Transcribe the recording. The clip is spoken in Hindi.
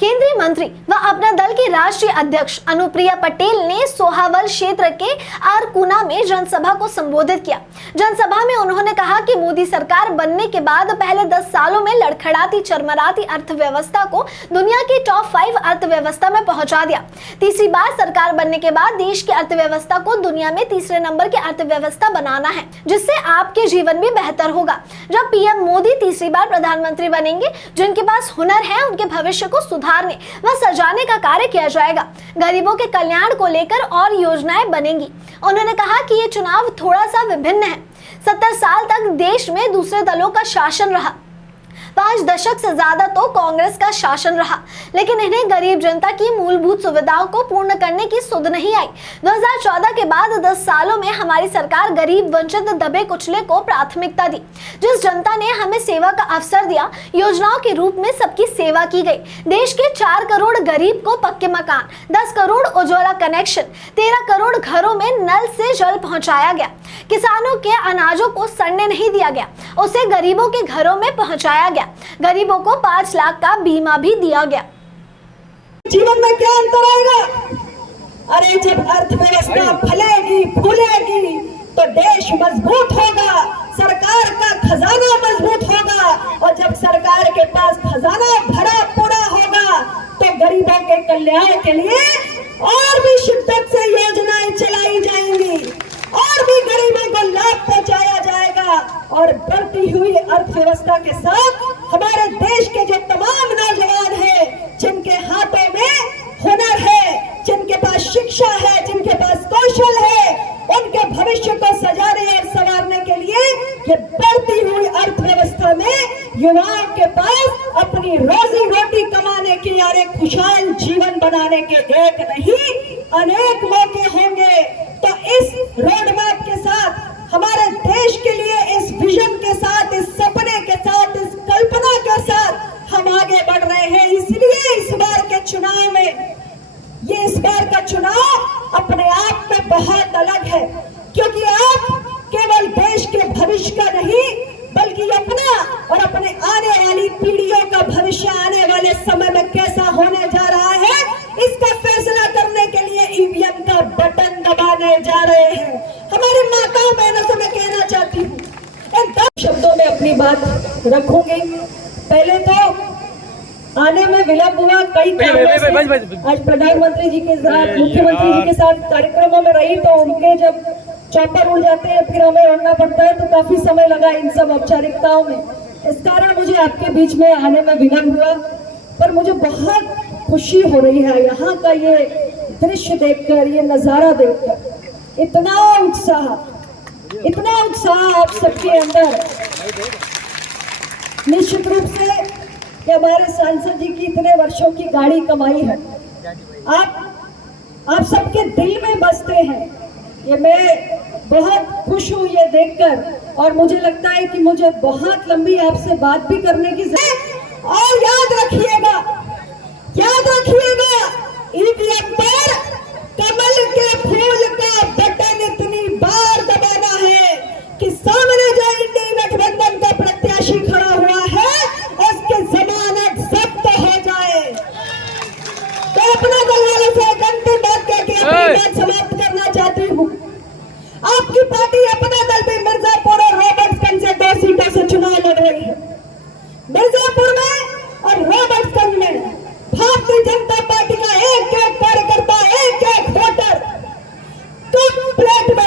केंद्रीय मंत्री व अपना दल की राष्ट्रीय अध्यक्ष अनुप्रिया पटेल ने सोहावल क्षेत्र के आरकुना में जनसभा को संबोधित किया। जनसभा में उन्होंने कहा कि मोदी सरकार बनने के बाद पहले 10 सालों में लड़खड़ाती चरमराती अर्थव्यवस्था को दुनिया की टॉप 5 अर्थव्यवस्था में पहुंचा दिया। तीसरी बार सरकार बनने के बाद देश की अर्थव्यवस्था को दुनिया में तीसरे नंबर की अर्थव्यवस्था बनाना है, जिससे आपके जीवन भी बेहतर होगा। जब पीएम मोदी तीसरी बार प्रधानमंत्री बनेंगे, जिनके पास हुनर है उनके भविष्य को सुधारने व सजाने का कार्य किया जाएगा। गरीबों के कल्याण को लेकर और योजनाएं बनेंगी। उन्होंने कहा कि ये चुनाव थोड़ा सा विभिन्न है। 70 साल तक देश में दूसरे दलों का शासन रहा, 5 दशक से ज्यादा तो कांग्रेस का शासन रहा, लेकिन इन्हें गरीब जनता की मूलभूत सुविधाओं को पूर्ण करने की सुध नहीं आई। 2014 के बाद 10 सालों में हमारी सरकार गरीब, वंचित, दबे कुचले को प्राथमिकता दी। जिस जनता ने हमें सेवा का अवसर दिया, योजनाओं के रूप में सबकी सेवा की गई। देश के 4 करोड़ गरीब को पक्के मकान, 10 करोड़ उज्ज्वला कनेक्शन, 13 करोड़ घरों में नल से जल पहुंचाया गया। किसानों के अनाजों को सड़ने नहीं दिया गया, उसे गरीबों के घरों में पहुंचाया गया। गरीबों को 5 लाख का बीमा भी दिया गया। जीवन में क्या अंतर आएगा? अरे जब अर्थव्यवस्था फलेगी फूलेगी तो देश मजबूत होगा, सरकार का खजाना मजबूत होगा, और जब सरकार के पास खजाना भरा पूरा होगा तो गरीबों के कल्याण के लिए और भी शिद्दत से योजनाएं चलाई जाएंगी और भी गरीबों को लाभ पहुंचाया जाएगा। और बढ़ती हुई अर्थव्यवस्था के साथ हमारे देश के जो तमाम नौजवान हैं, जिनके हाथों में हुनर है, जिनके पास शिक्षा है, जिनके पास कौशल है, उनके भविष्य को सजाने और संवारने के लिए ये बढ़ती हुई अर्थव्यवस्था में युवाओं के पास अपनी रोजी रोटी कमाने की और एक खुशहाल जीवन बनाने के एक नहीं अनेक मौके होंगे। तो इस रोड मैप के साथ, हमारे देश के लिए इस विजन के साथ, इस सपने के साथ, इस कल्पना के साथ हम आगे बढ़ रहे हैं। इसलिए इस बार के चुनाव में, ये इस बार का चुनाव अपने आप में बहुत अलग है, क्योंकि आप केवल देश के भविष्य का नहीं बल्कि अपना और अपने आने वाली पीढ़ियों का भविष्य आने वाले समय में कैसा होने जा रहा है, इसका फैसला करने के लिए ईवीएम का बटन दबाने जा रहे हैं। हमारे माताओं बहनों से मैं कहना चाहती हूँ, इन 10 शब्दों में अपनी बात रखूंगी। पहले तो आने में विलंब हुआ, कई आज प्रधानमंत्री जी के साथ, मुख्यमंत्री जी के साथ कार्यक्रमों में रही तो उनके जब चौपर उड़ जाते हैं फिर हमें उड़ना पड़ता है, तो काफी समय लगा इन सब औपचारिकताओं में। इस कारण मुझे आपके बीच में आने में विलंब हुआ, पर मुझे बहुत खुशी हो रही है यहाँ का ये दृश्य देखकर, ये नजारा देखकर। इतना उत्साह आप सबके अंदर। निश्चित रूप से ये हमारे सांसद जी की इतने वर्षों की गाड़ी कमाई है, आप सबके दिल में बसते हैं। ये मैं बहुत खुश हूँ ये देखकर, और मुझे लगता है कि मुझे बहुत लंबी आपसे बात भी करने की जरूरत। और याद रखिएगा ईवीएम पर कमल के फूल का बटन इतनी बार दबाना है कि सामने जो इंडी गठबंधन का प्रत्याशी खड़ा हुआ है उसकी जमानत जब्त हो जाए। तो अपना दल वालों से एक अंतिम बात कहकर अपनी बात समाप्त करना चाहती हूँ। आपकी पार्टी अपना दल भी मिर्जापुर और रॉबर्ट्सगंज से 2 सीटों से चुनाव लड़ रही है। मिर्जापुर में और रॉबर्ट्सगंज में भारतीय जनता पार्टी का एक कार्यकर्ता, एक वोटर कम प्लेट में